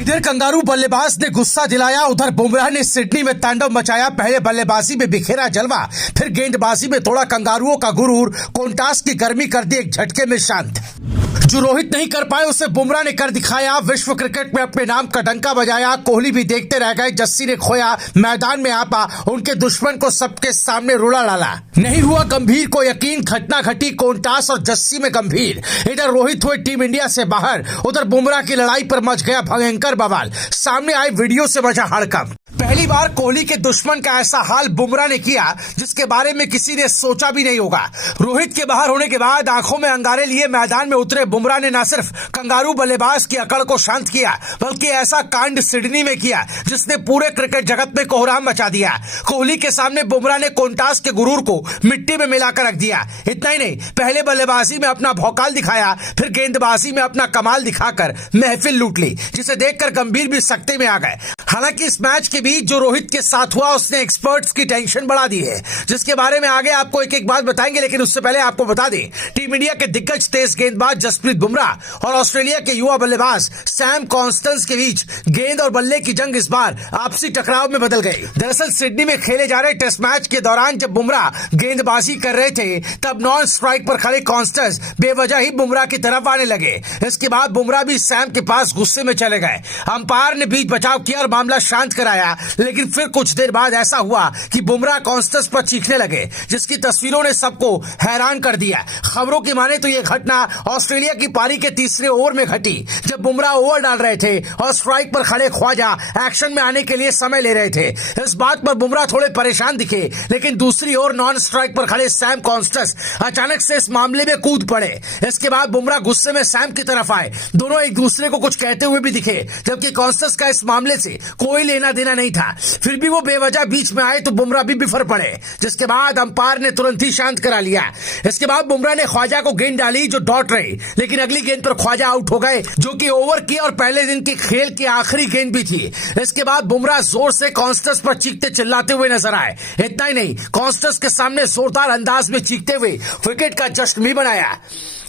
इधर कंगारू बल्लेबाज ने गुस्सा दिलाया, उधर बुमराह ने सिडनी में तांडव मचाया। पहले बल्लेबाजी में बिखेरा जलवा, फिर गेंदबाजी में तोड़ा कंगारुओं का गुरूर। कोंटास की गर्मी कर दी एक झटके में शांत। जो रोहित नहीं कर पाए उसे बुमराह ने कर दिखाया। विश्व क्रिकेट में अपने नाम का डंका बजाया। कोहली भी देखते रह गए, जस्सी ने खोया, मैदान में आपा, उनके दुश्मन को सबके सामने रुला डाला। नहीं हुआ गंभीर को यकीन, घटना घटी कोंटास और जस्सी में गंभीर। इधर रोहित हुए टीम इंडिया से बाहर, उधर बुमराह की लड़ाई पर मच गया भयंकर बवाल। सामने आए वीडियो से बचा हड़कंप। पहली बार कोहली के दुश्मन का ऐसा हाल बुमराह ने किया जिसके बारे में किसी ने सोचा भी नहीं होगा। रोहित के बाहर होने के बाद आंखों में अंगारे लिए मैदान में उतरे बुमराह ने न सिर्फ कंगारू बल्लेबाज की अकड़ को शांत किया, बल्कि ऐसा कांड सिडनी में किया जिसने पूरे क्रिकेट जगत में कोहराम मचा दिया। कोहली के सामने बुमराह ने कोंटास के गुरूर को मिट्टी में मिलाकर रख दिया। इतना ही नहीं, पहले बल्लेबाजी में अपना भौकाल दिखाया, फिर गेंदबाजी में अपना कमाल दिखाकर महफिल लूट ली, जिसे देखकर गंभीर भी सख्ते में आ गए। हालांकि इस मैच के बीच जो रोहित के साथ हुआ उसने एक्सपर्ट्स की टेंशन बढ़ा दी है, जिसके बारे में आगे आपको एक एक बात बताएंगे। लेकिन उससे पहले आपको बता दें, टीम इंडिया के दिग्गज तेज गेंदबाज जसप्रीत बुमराह और ऑस्ट्रेलिया के युवा बल्लेबाज सैम कॉन्स्टेंस के बीच गेंद और बल्ले की जंग इस बार आपसी टकराव में बदल गई। दरअसल सिडनी में खेले जा रहे टेस्ट मैच के दौरान जब बुमराह गेंदबाजी कर रहे थे, तब नॉन स्ट्राइक पर खड़े कॉन्स्टेंस बेवजह ही बुमराह की तरफ आने लगे। इसके बाद बुमराह भी सैम के पास गुस्से में चले गए। अंपायर ने बीच बचाव किया और मामला शांत कराया। लेकिन फिर कुछ देर बाद ऐसा हुआ कि बुमराह कॉन्स्टेंस पर चीखने लगे, जिसकी तस्वीरों ने सबको हैरान कर दिया। खबरों की माने तो यह घटना ऑस्ट्रेलिया की पारी के तीसरे ओवर में घटी, जब बुमराह ओवर डाल रहे थे और स्ट्राइक पर खड़े ख्वाजा एक्शन में आने के लिए समय ले रहे थे। इस बात पर बुमराह थोड़े परेशान दिखे, लेकिन दूसरी ओर नॉन स्ट्राइक पर खड़े सैम कॉन्स्टेंस अचानक से इस मामले में कूद पड़े। इसके बाद बुमराह गुस्से में सैम की तरफ आए। दोनों एक दूसरे को कुछ कहते हुए भी दिखे, जबकि कॉन्स्टेंस का इस मामले से कोई लेना देना नहीं था। फिर भी वो बेवजह बीच में आए तो बुमराह भी बिफर पड़े, जिसके बाद अंपायर ने तुरंत ही शांत करा लिया। इसके बाद बुमराह ने ख्वाजा को गेंद डाली जो डॉट रही, लेकिन अगली गेंद पर ख्वाजा आउट हो गए, जो कि ओवर की और पहले दिन की खेल की आखिरी गेंद भी थी। इसके बाद बुमराह जोर से कॉन्स्टेंस पर चीखते चिल्लाते हुए नजर आए। इतना ही नहीं, कॉन्स्टेंस के सामने जोरदार अंदाज में चीखते हुए विकेट का जश्न भी बनाया।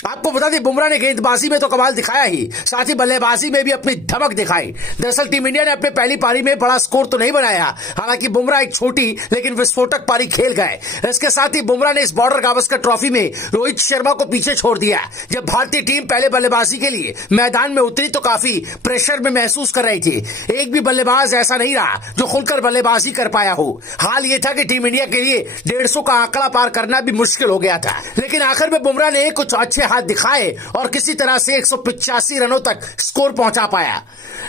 आपको बता दें, बुमराह ने गेंदबाजी में तो कमाल दिखाया ही, साथ ही बल्लेबाजी में भी अपनी धमक दिखाई। दरअसल टीम इंडिया ने अपने पहली पारी में बड़ा स्कोर तो नहीं बनाया, हालांकि बुमराह एक छोटी लेकिन विस्फोटक पारी खेल गए। इसके साथ ही बुमराह ने इस बॉर्डर गावस्कर ट्रॉफी में रोहित शर्मा को पीछे छोड़ दिया। जब भारतीय टीम पहले बल्लेबाजी के लिए मैदान में उतरी तो काफी प्रेशर में महसूस कर रही थी। एक भी बल्लेबाज ऐसा नहीं रहा जो खुलकर बल्लेबाजी कर पाया हो। हाल ये था कि टीम इंडिया के लिए 150 का आंकड़ा पार करना भी मुश्किल हो गया था, लेकिन आखिर में बुमराह ने कुछ अच्छे हाथ दिखाए और किसी तरह से 185 रनों तक स्कोर पहुंचा पाया।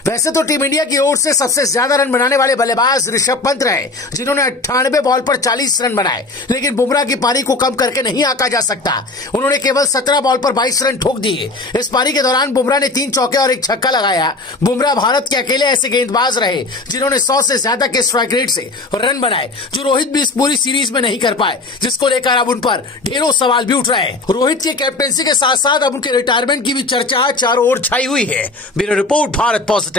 वैसे तो टीम इंडिया की ओर से सबसे ज्यादा रन बनाने वाले बल्लेबाज ऋषभ पंत रहे, जिन्होंने 98 बॉल पर 40 रन बनाए, लेकिन बुमराह की पारी को कम करके नहीं आंका जा सकता। उन्होंने केवल 17 बॉल पर 22 रन ठोक दिए। इस पारी के दौरान बुमराह ने 3 चौके और 1 छक्का लगाया। बुमराह भारत के अकेले ऐसे गेंदबाज रहे जिन्होंने 100 से ज्यादा के स्ट्राइक रेट से रन बनाए, जो रोहित भी इस पूरी सीरीज में नहीं कर पाए, जिसको लेकर अब उन पर ढेरों सवाल भी उठ रहे हैं। रोहित की कैप्टेंसी के साथ साथ अब उनके रिटायरमेंट की भी चर्चा चारों ओर छाई हुई है। Bureau report, Bharat positive.